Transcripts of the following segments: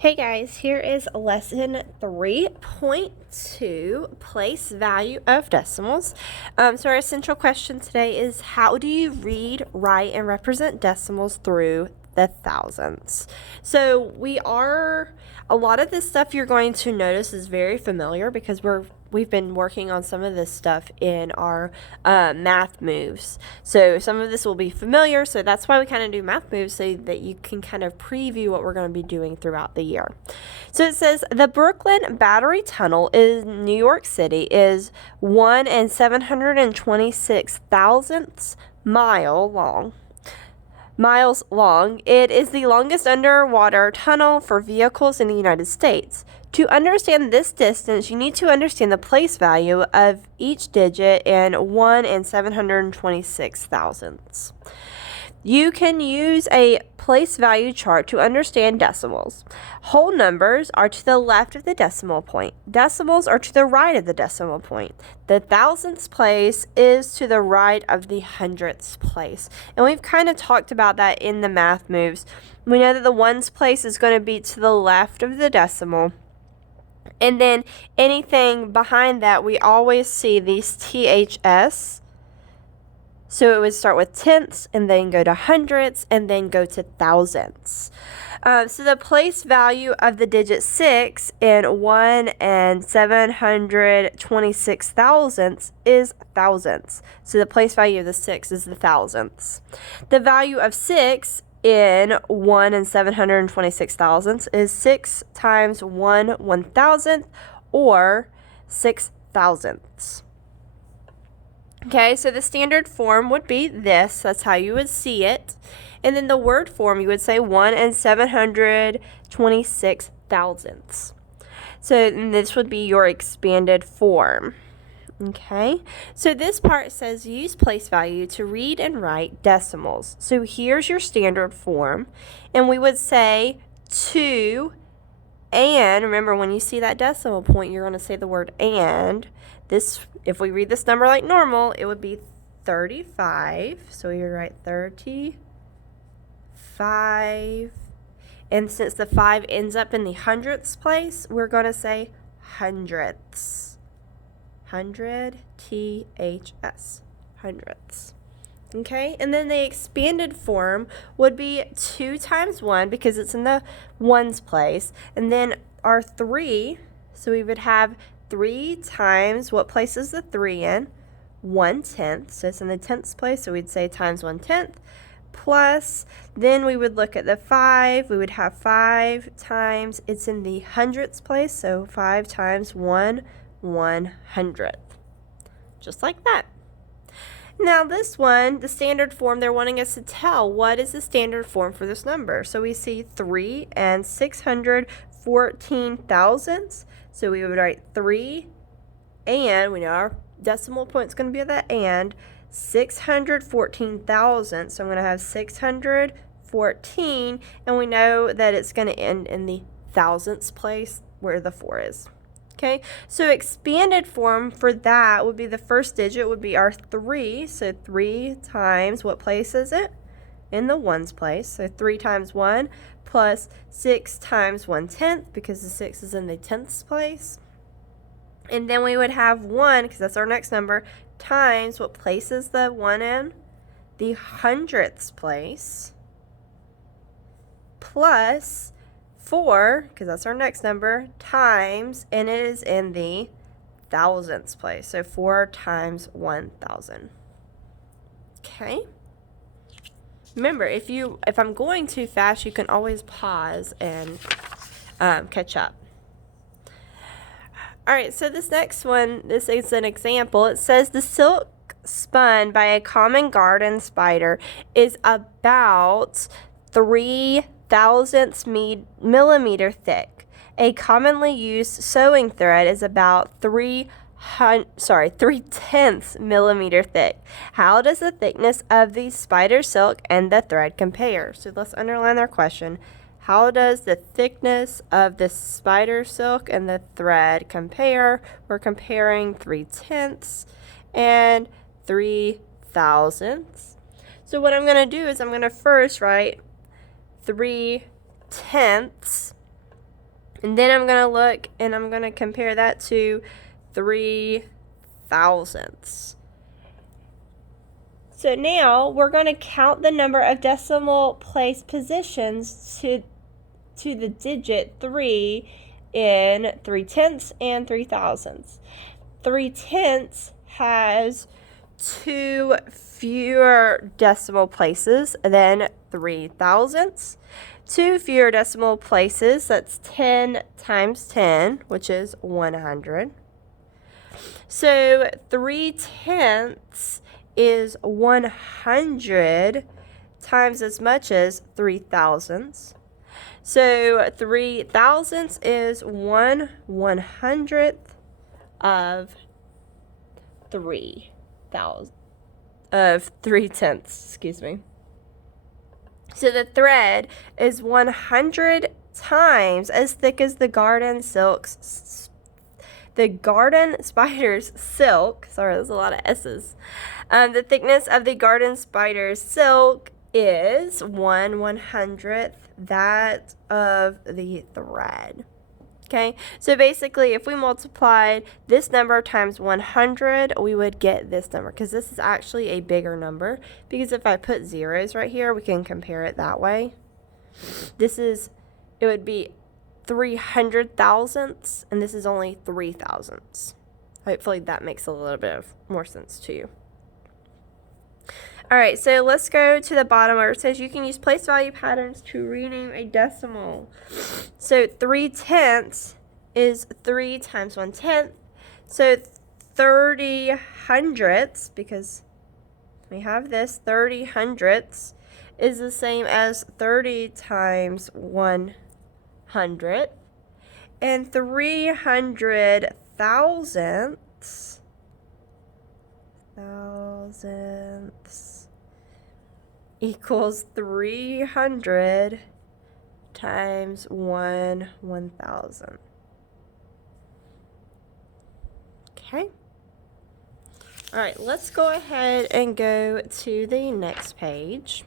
Hey guys, here is lesson 3.2, place value of decimals. So our essential question today is, how do you read, write, and represent decimals through the thousands? So a lot of this stuff you're going to notice is very familiar because we've been working on some of this stuff in our math moves. So some of this will be familiar, so that's why we kind of do math moves, so that you can kind of preview what we're going to be doing throughout the year. So it says the Brooklyn Battery Tunnel in New York City is 1 726 thousandths miles long. It is the longest underwater tunnel for vehicles in the United States. To understand this distance, you need to understand the place value of each digit in 1 726 thousandths. You can use a place value chart to understand decimals. Whole numbers are to the left of the decimal point. Decimals are to the right of the decimal point. The thousandths place is to the right of the hundredths place. And we've kind of talked about that in the math moves. We know that the ones place is going to be to the left of the decimal. And then anything behind that, we always see these THS. So it would start with tenths and then go to hundredths and then go to thousandths. So the place value of the digit 6 in 1 726 thousandths is thousandths. So the place value of the 6 is the thousandths. The value of 6 in 1 726 thousandths is 6 times 1/1000th, or 6 thousandths. Okay, so the standard form would be this. That's how you would see it. And then the word form, you would say 1 726 thousandths. So this would be your expanded form. Okay, so this part says use place value to read and write decimals. So here's your standard form. And we would say 2, and remember, when you see that decimal point, you're going to say the word and. This, if we read this number like normal, it would be 35. So we would write 35. And since the 5 ends up in the hundredths place, we're going to say hundredths. 100, THS, hundredths. Okay, and then the expanded form would be 2 times 1 because it's in the ones place. And then our 3, so we would have 3 times, what place is the 3 in? 1/10, so it's in the tenths place, so we'd say times 1/10, plus, then we would look at the 5, we would have 5 times, it's in the hundredths place, so 5 times 1/100th, just like that. Now this one, the standard form, they're wanting us to tell what is the standard form for this number. So we see 3 614 thousandths. So we would write 3, and we know our decimal point is going to be the and, 614 thousandths. So I'm going to have 614, and we know that it's going to end in the thousandths place where the 4 is. Okay, so expanded form for that would be the first digit would be our 3. So 3 times, what place is it? In the ones place. So 3 times 1 plus 6 times 1/10, because the 6 is in the tenths place. And then we would have 1, because that's our next number, times, what place is the 1 in? The hundredths place, plus 4, because that's our next number, times, and it is in the thousandths place. So 4 times 1,000. Okay. Remember, if I'm going too fast, you can always pause and catch up. All right, so this next one, this is an example. It says the silk spun by a common garden spider is about 3 thousandths millimeter thick. A commonly used sewing thread is about 3/10ths millimeter thick. How does the thickness of the spider silk and the thread compare? So let's underline our question. How does the thickness of the spider silk and the thread compare? We're comparing 3/10ths and 3 thousandths. So what I'm going to do is I'm going to first write 3/10ths And then I'm going to look and I'm going to compare that to 3 thousandths. So now we're going to count the number of decimal place positions to the digit 3 in 3/10 and 3 thousandths. 3/10 has 2 fewer decimal places than 3 thousandths. 2 fewer decimal places, that's 10 times 10, which is 100. So 3/10 is 100 times as much as 3 thousandths. So 3 thousandths is 1/100th of 3 3/10, excuse me. So the thread is 100 times as thick as the garden spider's silk. Sorry, there's a lot of S's. The thickness of the garden spider's silk is 1/100th that of the thread. Okay, so basically if we multiplied this number times 100, we would get this number, because this is actually a bigger number, because if I put zeros right here, we can compare it that way. It would be 300 thousandths, and this is only 3 thousandths. Hopefully that makes a little bit of more sense to you. All right, so let's go to the bottom where it says you can use place value patterns to rename a decimal. So 3/10 is 3 times 1/10. So 30 hundredths, because we have this, 30 hundredths is the same as 30 times 100. And 300 thousandths equals 300 times 1/1000. Okay. All right, let's go ahead and go to the next page.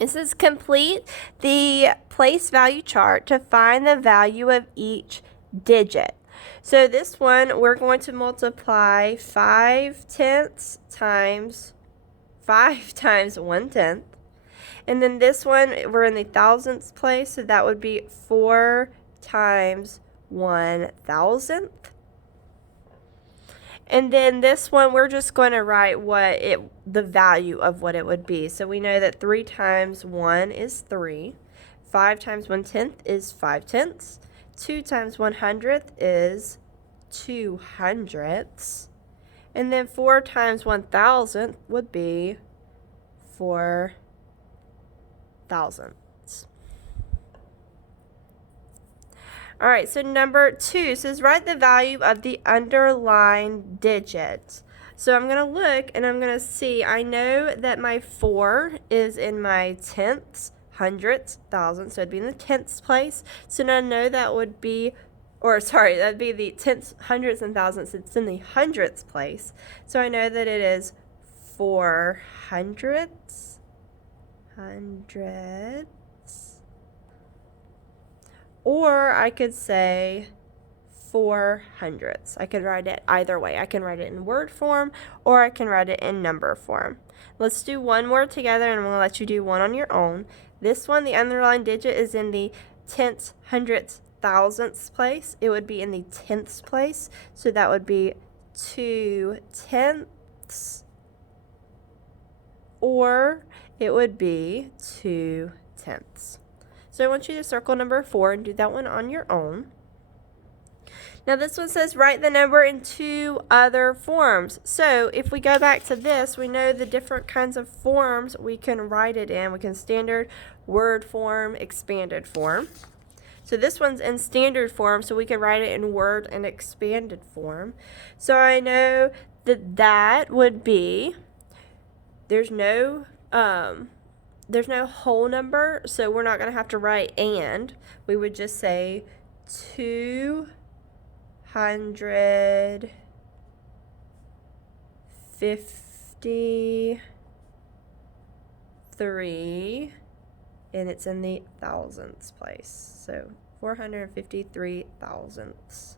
It says complete the place value chart to find the value of each digit. So this one, we're going to multiply 5/10 times 5 times 1/10. And then this one, we're in the thousandths place, so that would be 4 times 1,000th. And then this one, we're just going to write the value of what it would be. So we know that 3 times 1 is 3. 5 times 1/10 is 5/10. 2 times 100th is 200ths. And then 4 times 1,000th would be 4,000ths. All right, so number 2 says write the value of the underlined digits. So I'm going to look and I'm going to see, I know that my 4 is in my tenths, hundredths, thousandths, so it'd be in the tenths place. So now I know that would be, that'd be the tenths, hundredths, and thousandths. It's in the hundredths place. So I know that it is 4 hundredths, or I could say 4 hundredths. I could write it either way. I can write it in word form or I can write it in number form. Let's do one more together and I'm going to let you do one on your own. This one, the underlined digit, is in the tenths, hundredths, thousandths place. It would be in the tenths place. So that would be 2/10, or it would be 2/10. So I want you to circle number 4 and do that one on your own. Now this one says write the number in 2 other forms. So if we go back to this, we know the different kinds of forms we can write it in. We can standard, word form, expanded form. So this one's in standard form, so we can write it in word and expanded form. So I know that would be, there's no whole number, so we're not going to have to write and. We would just say 253, and it's in the thousandths place. So 453 thousandths.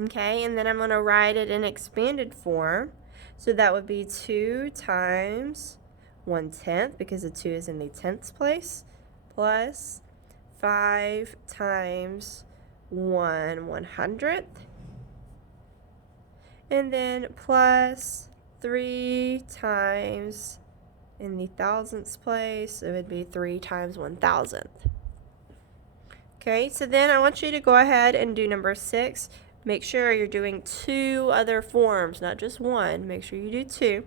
Okay, and then I'm going to write it in expanded form. So that would be 2 times 1/10, because the 2 is in the tenths place, plus 5 times 1/100th, and then plus 3 times in the thousandths place, it would be 3 times 1,000th. Okay, so then I want you to go ahead and do number 6. Make sure you're doing 2 other forms, not just one. Make sure you do 2.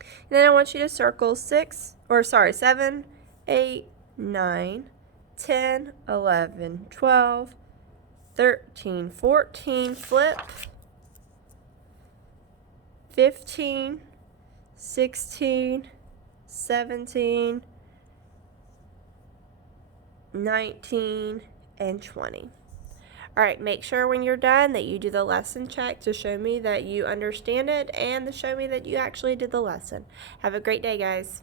And then I want you to circle 7, 8, 9, 10, 11, 12, 13, 14, flip, 15, 16, 17, 19, and 20. All right, make sure when you're done that you do the lesson check to show me that you understand it and to show me that you actually did the lesson. Have a great day, guys.